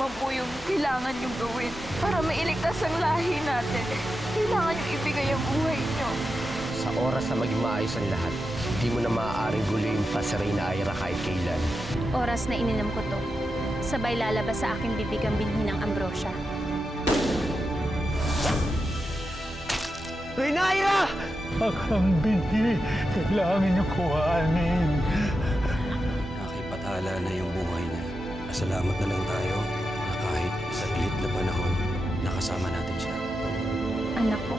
naman po yung kailangan niyong gawin para mailigtas ang lahi natin. Kailangan niyong ibigay ang buhay niyo. Sa oras na maging maayos ang lahat, hindi mo na maaaring guliin pa si Reyna Aira kahit kailan. Oras na ininom ko to, sabay lalabas sa aking bibig ang binhi ng Ambrosia. Reyna Aira! Ang binhi, kailangan niyo kuhanin. Nakipatala na yung buhay niya. Pasalamat na lang tayo na kahit saglit na panahon, nakasama natin siya. Anak ko.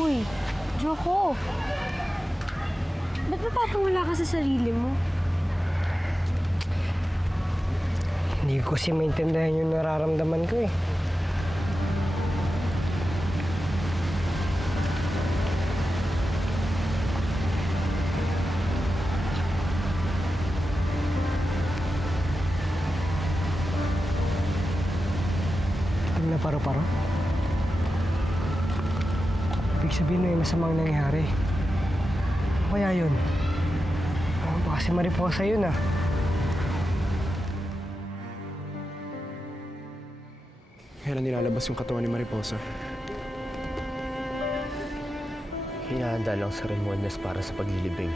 Uy, Joko. Ba't napapawala ka sa sarili mo? Hindi ko kasi maintindihan yung nararamdaman ko eh. Itim na paro-paro. Ibig sabihin may masamang nangyari. Ano kaya yun? Baka si Mariposa yun ah. Kailan nilalabas yung katawan ni Mariposa? Hinahanda lang seremonyas para sa paglilibing.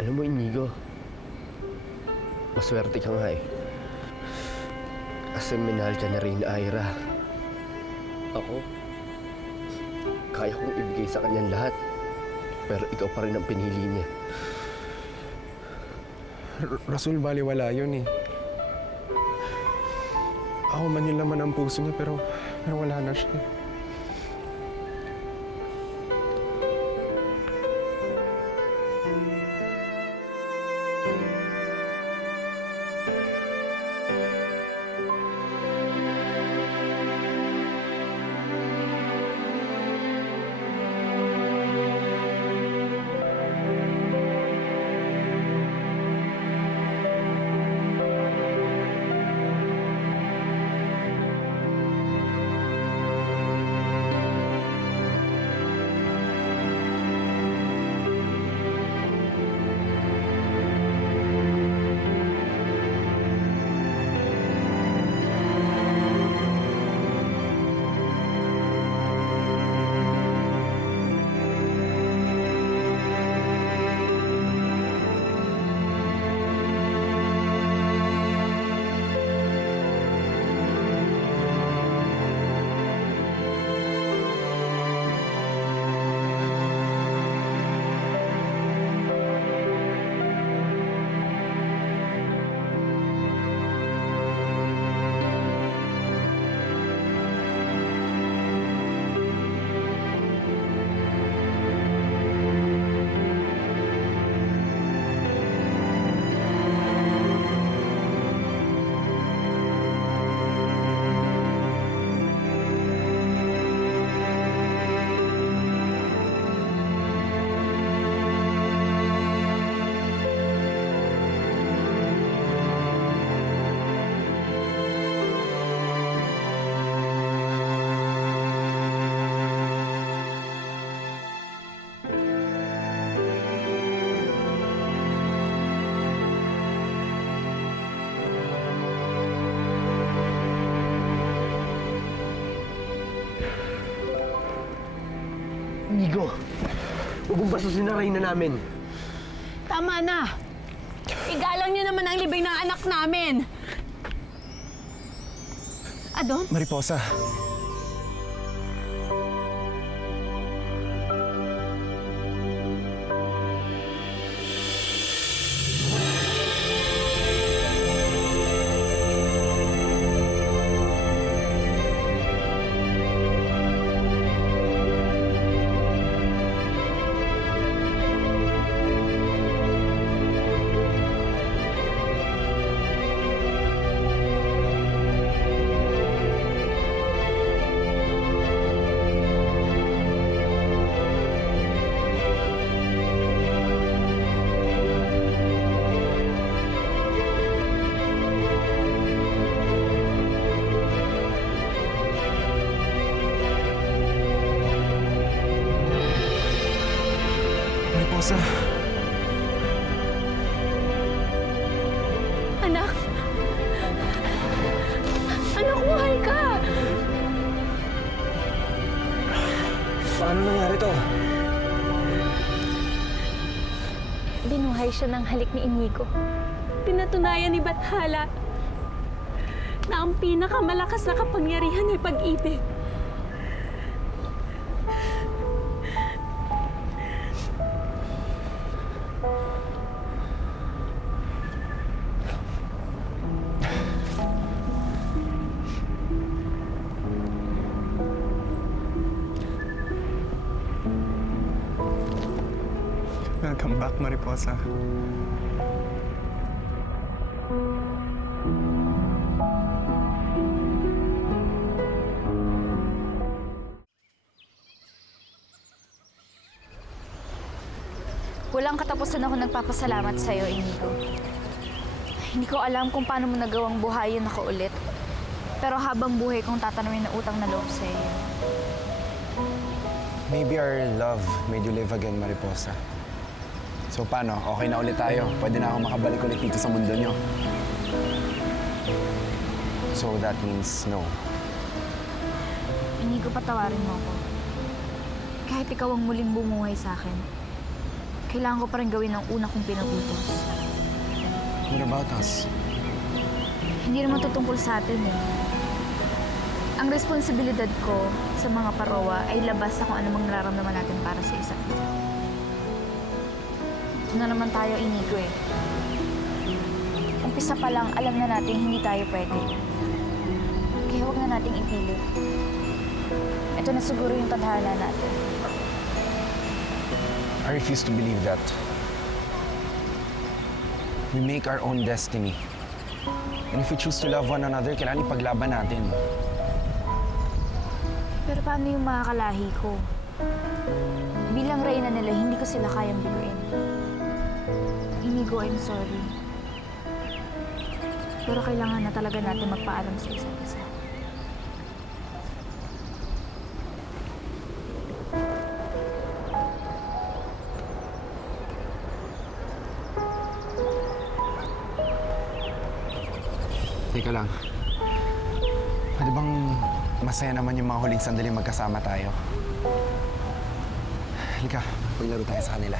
Alam mo, Inigo, maswerte ka nga eh. Kasi minahal ka na Reyna Aira. Ako, kaya kong ibigay sa kanyang lahat. Pero ikaw pa rin ang pinili niya. Rasul, baliwala yun eh. Ako man yun laman ang puso niya, pero wala na siya. Inigo, huwag mong bastusin na Reyna namin. Tama na! Igalang niyo naman ang libing ng anak namin! Adon? Mariposa, Mariposa. Anak! Anak, buhay ka! Paano nangyari to? Binuhay siya ng halik ni Inigo. Pinatunayan ni Bathala na ang pinakamalakas na kapangyarihan ay pag-ibig. Welcome back, Mariposa. Walang katapusan ako nagpapasalamat sa'yo, Inigo. Hindi ko alam kung paano mo nagawang buhayin ako ulit. Pero habang buhay kong tatanawin na utang na loob sa'yo. Maybe our love made you live again, Mariposa. So paano? Okay na ulit tayo. Pwede na ako makabalik ulit dito sa mundo nyo. So that means no. Inigo, patawarin mo ako. Kahit ikaw ang muling bumuhay sa akin, kailangan ko pa rin gawin ang una kong pinagutos. What about us? Hindi naman tutungkol sa atin eh. Ang responsibilidad ko sa mga parowa ay labas sa kung anumang nararamdaman natin para sa isa't isa. Ito na naman tayo, Inigo eh. Umpisa pa lang, alam na natin hindi tayo pwede. Kaya huwag na nating ipilit. Ito na siguro yung tadhana natin. I refuse to believe that. We make our own destiny. And if we choose to love one another, kailangan ipaglaban natin. Pero paano yung mga kalahi ko? Bilang reyna nila, hindi ko sila kayang biguin. Inigo, I'm sorry. Pero kailangan na talaga natin magpaalam sa isa't isa. Teka lang. Pwede bang masaya naman yung mga huling sandali magkasama tayo? Halika, paglaro tayo sa kanila.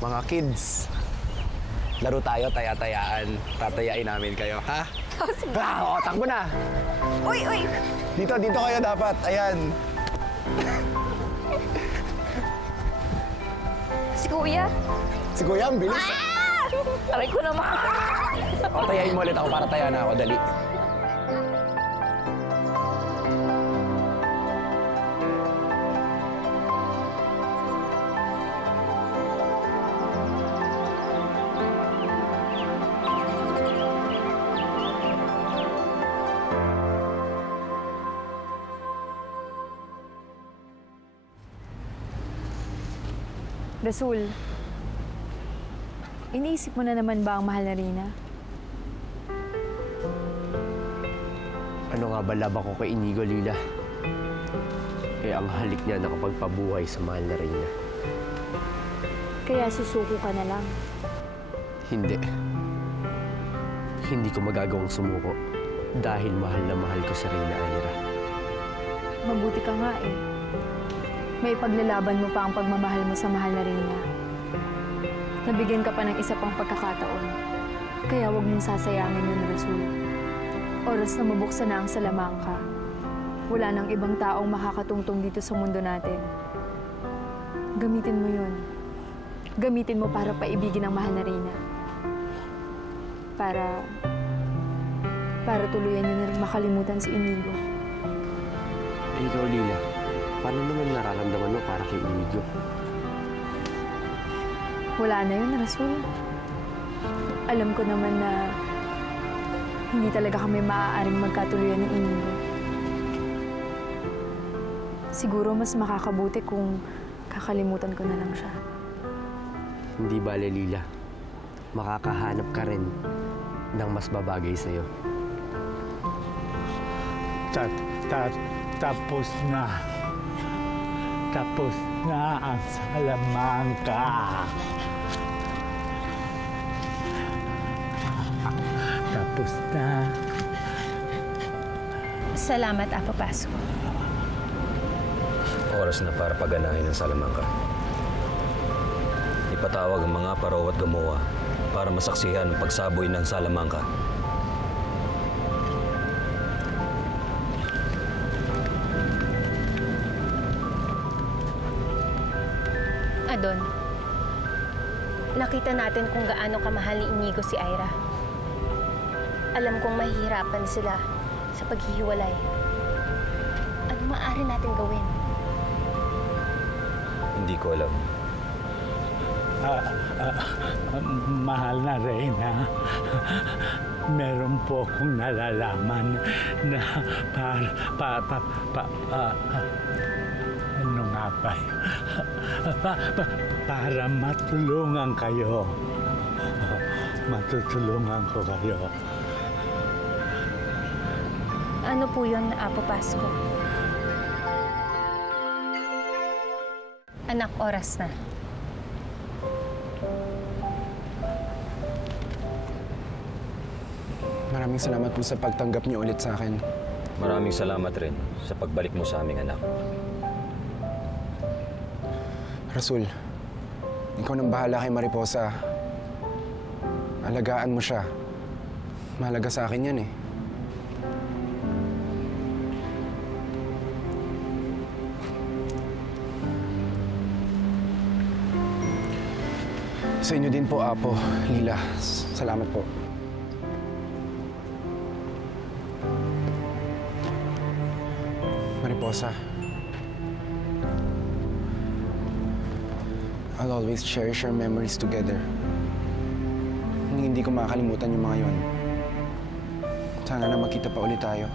Mga kids, laro tayo, taya-tayaan. Tatayain namin kayo, ha? Oo, takbo na! Uy! Uy! Dito kayo dapat. Ayan. Si Kuya? Si Kuya, ang bilis. Aray ko naman! O, tayain mo ulit ako para taya na ako. Dali. Rasul, iniisip mo na naman ba ang mahal na Rina? Ano nga ba laban ko kay Inigo, Lila? Eh, ang halik niya nakapagpabuhay sa mahal na reyna. Kaya susuko ka na lang. Hindi. Hindi ko magagawang sumuko dahil mahal na mahal ko si Reyna Aira. Mabuti ka nga eh. May paglalaban mo pa ang pagmamahal mo sa mahal na Rina. Nabigyan ka pa ng isa pang pagkakataon. Kaya huwag mong sasayangin yun, Rasul. Oras na mabuksan na ang salamangka. Wala nang ibang taong makakatungtong dito sa mundo natin. Gamitin mo yun. Gamitin mo para paibigin ang mahal na Rina. Para tuluyan niyo na rin makalimutan si Inigo. Eh, ikaw, Lila, paano naman nararamdaman mo para kay Inigo? Wala na yun, Rasul. Alam ko naman na hindi talaga kami maaaring magkatuluyan ni Inigo. Siguro mas makakabuti kung kakalimutan ko na lang siya. Hindi bale, Lila. Makakahanap ka rin ng mas babagay sa'yo. Tapos na. Tapos na ang Salamanca. Tapos na. Salamat, Apo Pasko. Oras na para paganahin ang Salamanca. Ipatawag ang mga paraw at gumawa para masaksihan ang pagsaboy ng Salamanca. Adon, nakita natin kung gaano kamahal ni Inigo si Ira. Alam kong mahihirapan sila sa paghihiwalay. Ano maaari natin gawin? Hindi ko alam. Mahal na Reyna, meron po akong nalalaman na ano nga ba? Para matulungan kayo. Matutulungan ko kayo. Ano po yun, Apo Pasko? Anak, oras na. Maraming salamat po sa pagtanggap niyo ulit sa akin. Maraming salamat rin sa pagbalik mo sa aming anak. Rasul, ikaw nang bahala kay Mariposa. Alagaan mo siya. Mahalaga sa akin yan eh. Sa inyo din po, Apo, Lila. Salamat po. Mariposa. I'll always cherish our memories together. Hindi ko makakalimutan yung mga yon. Sana na magkita pa ulit tayo.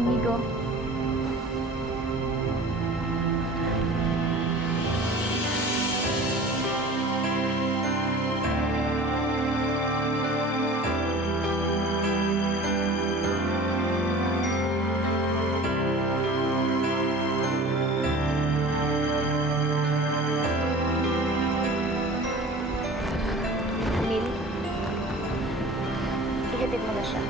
Inigo, Emil, ihatid mo na siya.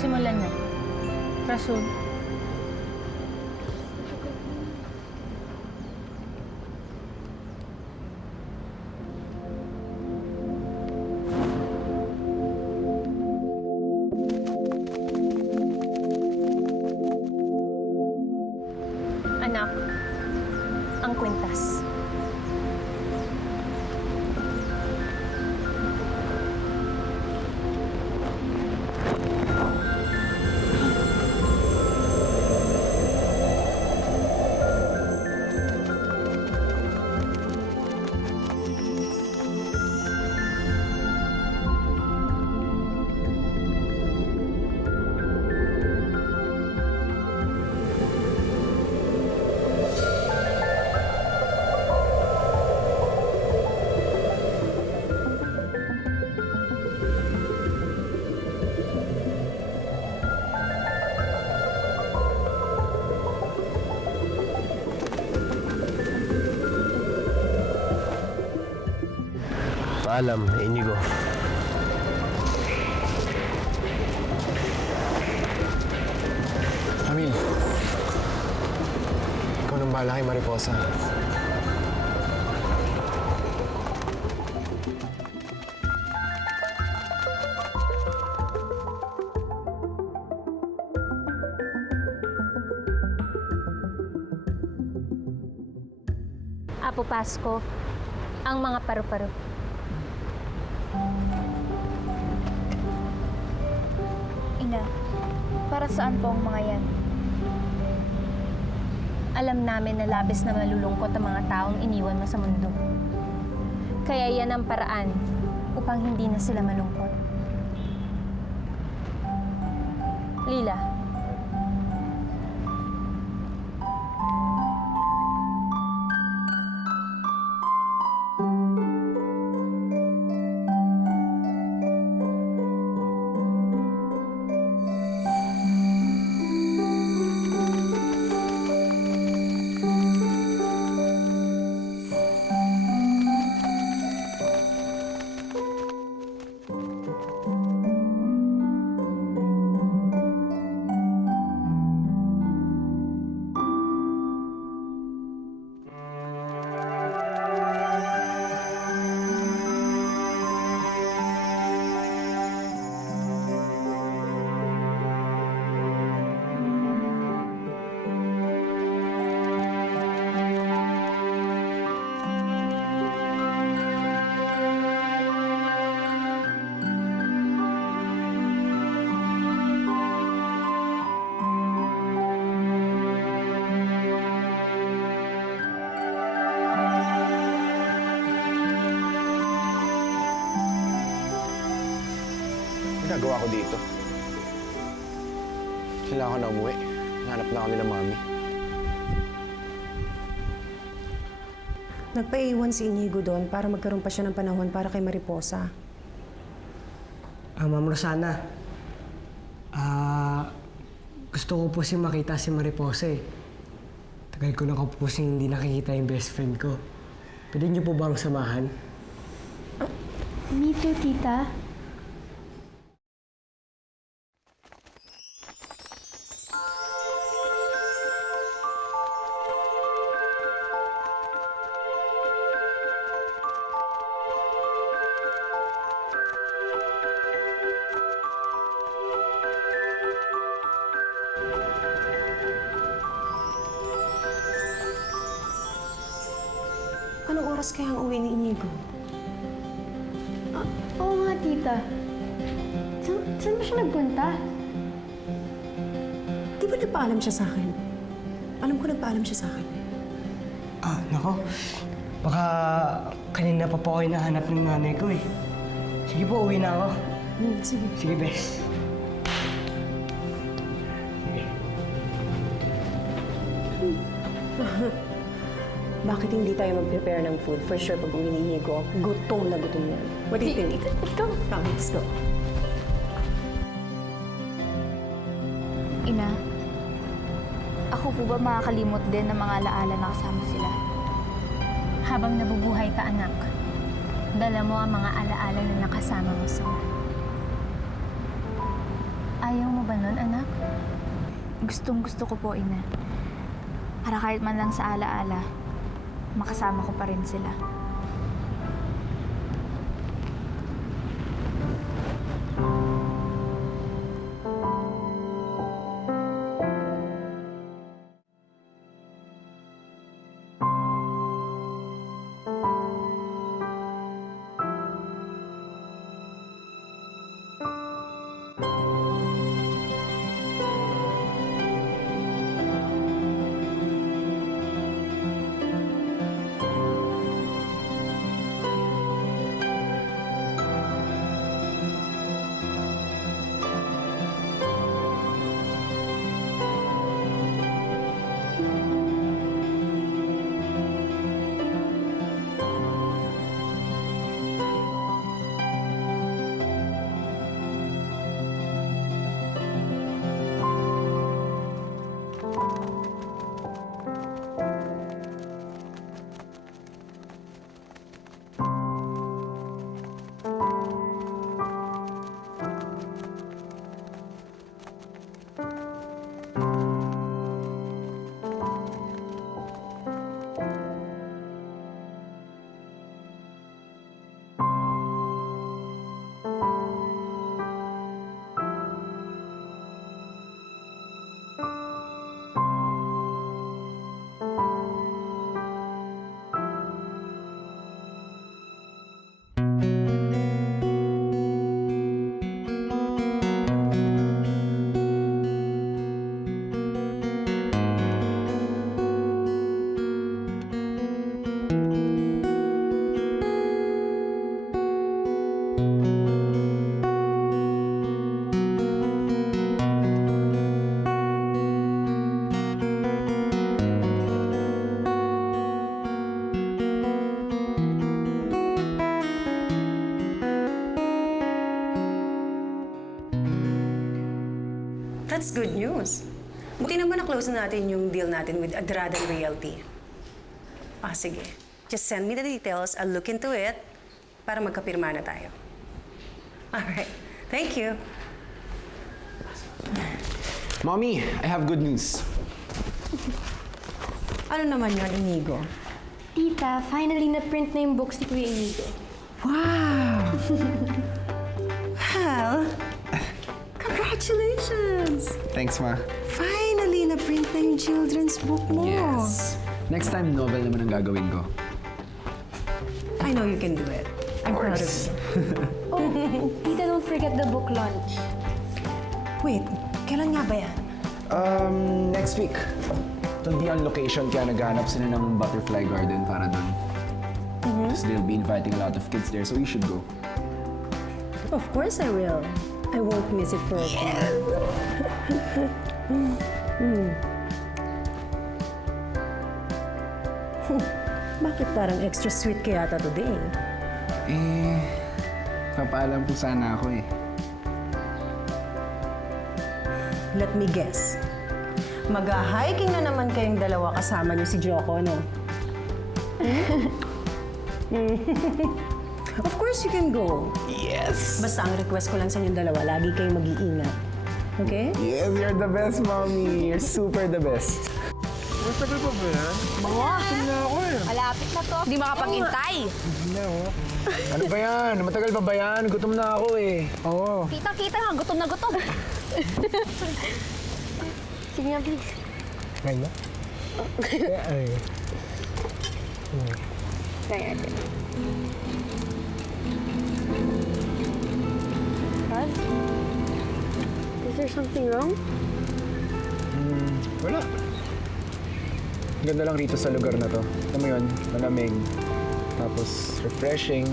Simulan na. Rasul. Anak, ang kwintas. Paalam, Inigo. Camille, ikaw nang bahala kay Mariposa. Apo Pasko, ang mga paru-paro. ina, para saan po ang mga yan? Alam namin na labis na malulungkot ang mga taong iniwan mo sa mundo. Kaya yan ang paraan upang hindi na sila malungkot. Lila. Ginagawa ko dito. Kailangan ko na umuwi. Hanap na ako nila mami. Nagpaiwan si Inigo doon para magkaroon pa siya ng panahon para kay Mariposa. Ma'am Rosana, gusto ko po makita si Mariposa eh. Tagal ko na po hindi nakikita yung best friend ko. Pwede niyo po bang samahan? Me too, tita. Anong oras kaya ang uwi ni Inigo? Oo nga, tita. Saan ba siya nagpunta? Di ba nagpaalam siya sa akin? Alam ko nagpaalam siya sa akin. Nako. Baka kanina pa po ako hinahanap ng nanay ko eh. Sige po, uwi na ako. Sige. Sige, Bes. Sige. Bakit hindi tayo mag-prepare ng food? For sure, pag uwi ni Inigo, gutom na gutom yan. What do you think? Ikaw. Come, let's go. Ina, ako po ba makakalimot din ng mga alaala na kasama sila? Habang nabubuhay ka, anak, dala mo ang mga alaala na nakasama mo sila. Ayaw mo ba nun, anak? Gustong-gusto ko po, Ina. Para kahit man lang sa alaala, makasama ko pa rin sila. That's good news. Buti naman na-close na natin yung deal natin with Adradan Realty. Sige. Just send me the details. I'll look into it para magkapirma na tayo. Alright. Thank you. Mommy, I have good news. Ano naman yun, Inigo? Tita, finally na-print na yung books ni Kuya Inigo. Wow! Well, congratulations! Thanks, Ma. Finally, na-print na yung children's book mo. Next time, novel naman ang gagawin ko. I know you can do it. I'm proud of you. Tita, don't forget the book launch. Wait, kailan nga ba yan? Next week. It'll be on location kaya naghanap sila ng butterfly garden para doon. Because they'll be inviting a lot of kids there, so you should go. Of course I will. I won't miss it for a while. Bakit parang extra sweet kaya yata today? Papaalam po sana ako eh. Let me guess. Mag-hiking na naman kayong dalawa kasama niyo si Joko, no? Of course you can go. Yes! Basta ang request ko lang sa inyong dalawa, lagi kayong mag-iingat. Okay? Yes, you're the best, Mommy. You're super the best. Malapit na to. Hindi makapag-intay. Ano ba yan? Matagal pa ba yan? Gutom na ako eh. Oo. Kita-kita nga, gutom na gutom. Sige nga, please. Kaya? Ay. Try natin. Rod? Is there something wrong? Wala. Ganda lang rito sa lugar na to. Alam mo yun, malamig. Tapos refreshing.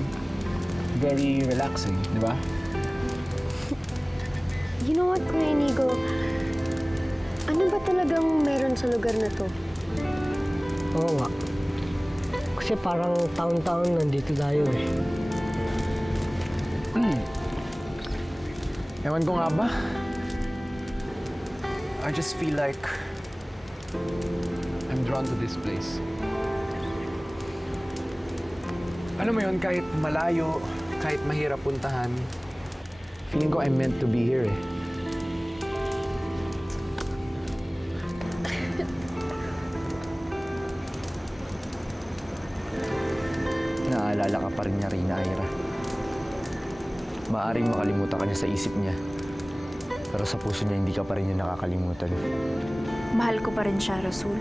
Very relaxing, di ba? You know what, Kuya Inigo? Ano ba talagang meron sa lugar na to? Oo nga. Kasi parang taon-taon nandito tayo eh. Ewan ko nga ba? I just feel like I'm drawn to this place. Alam mo yun, kahit malayo, kahit mahirap puntahan, feeling ko I'm meant to be here eh. Naaalala ka pa rin niya, Rina Ira. Maaring makalimutan ka niya sa isip niya. Pero sa puso niya, hindi ka pa rin niya nakakalimutan. Mahal ko pa rin siya, Rasul.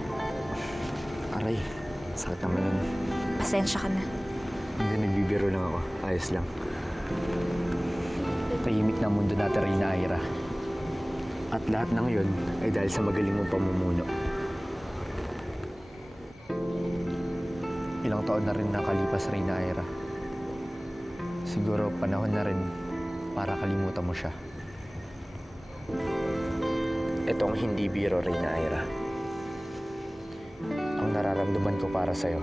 Aray, sakit naman nun. Pasensya ka na. Hindi, nagbibiro lang ako. Ayos lang. Tahimik na ang mundo natin, Rina Ira. At lahat ng yun ay dahil sa magaling mong pamumuno. Ilang taon na rin nakalipas, Rina Ira. Siguro panahon na rin para kalimutan mo siya. Itong hindi biro, Rina Ira. Ang nararamdaman ko para sa'yo.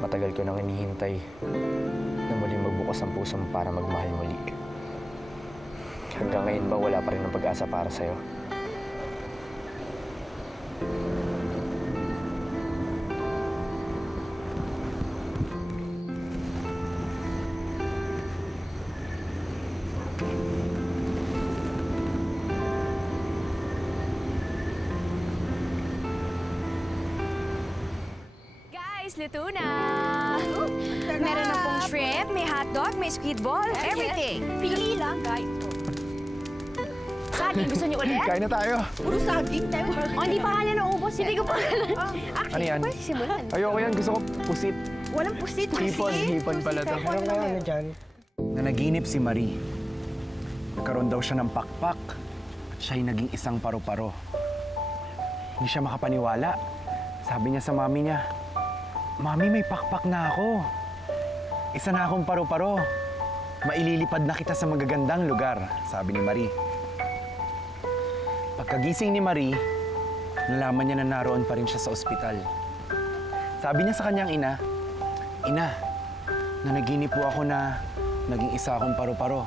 Matagal ko nang hinihintay na muling magbukas ang puso mo para magmahal muli. Hanggang ngayon ba wala pa rin ang pag-asa para sa'yo? Guys, luto na! Meron na pong shrimp, may hotdog, may squid ball, everything. Pili lang, guys. Saging, gusto niyo ulit? Kain na tayo. Puro saging. Hindi pa nga niya naubos. Hindi ko pa. Ano yan? Simulan. Ayoko yan. Gusto ko pusit. Walang pusit. Hipon. Hipon pala to. Meron kaya ano dyan? Nanaginip si Marie. Nagkaroon daw siya ng pakpak. Siya'y naging isang paru-paro. Hindi siya makapaniwala. Sabi niya sa mami niya, Mami, may pakpak na ako. Isa na akong paru-paro. Maililipad na kita sa magagandang lugar, sabi ni Marie. Pagkagising ni Marie, nalaman niya na naroon pa rin siya sa ospital. Sabi niya sa kanyang ina, Ina, nanaginip po ako na naging isa akong paru-paro.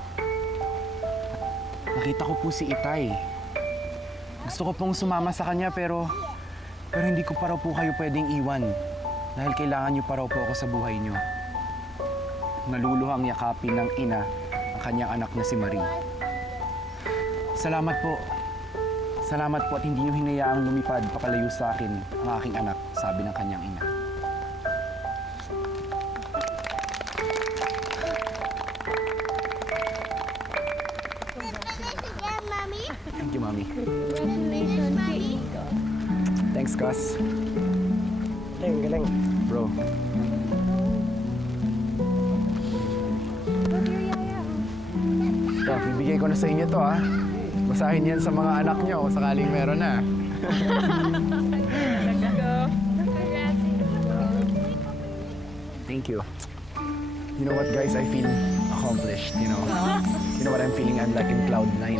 Nakita ko po si Itay. Gusto ko pong sumama sa kanya pero hindi ko pa raw po kayo pwedeng iwan. Dahil kailangan niyo pa raw po ako sa buhay niyo. Naluluhang yakapin ng ina ang kanyang anak na si Marie. Salamat po. Salamat po at hindi niyo hinayaang lumipad papalayo sa akin ang aking anak, sabi ng kanyang ina. Thank you, Mommy. Thanks, Gus. Galing. Bro. Ito, bibigay ko na sa inyo to, ha? Basahin yan sa mga anak nyo sakaling meron na. Thank you. You know what, guys? I feel accomplished, you know? You know what I'm feeling? I'm like in cloud 9.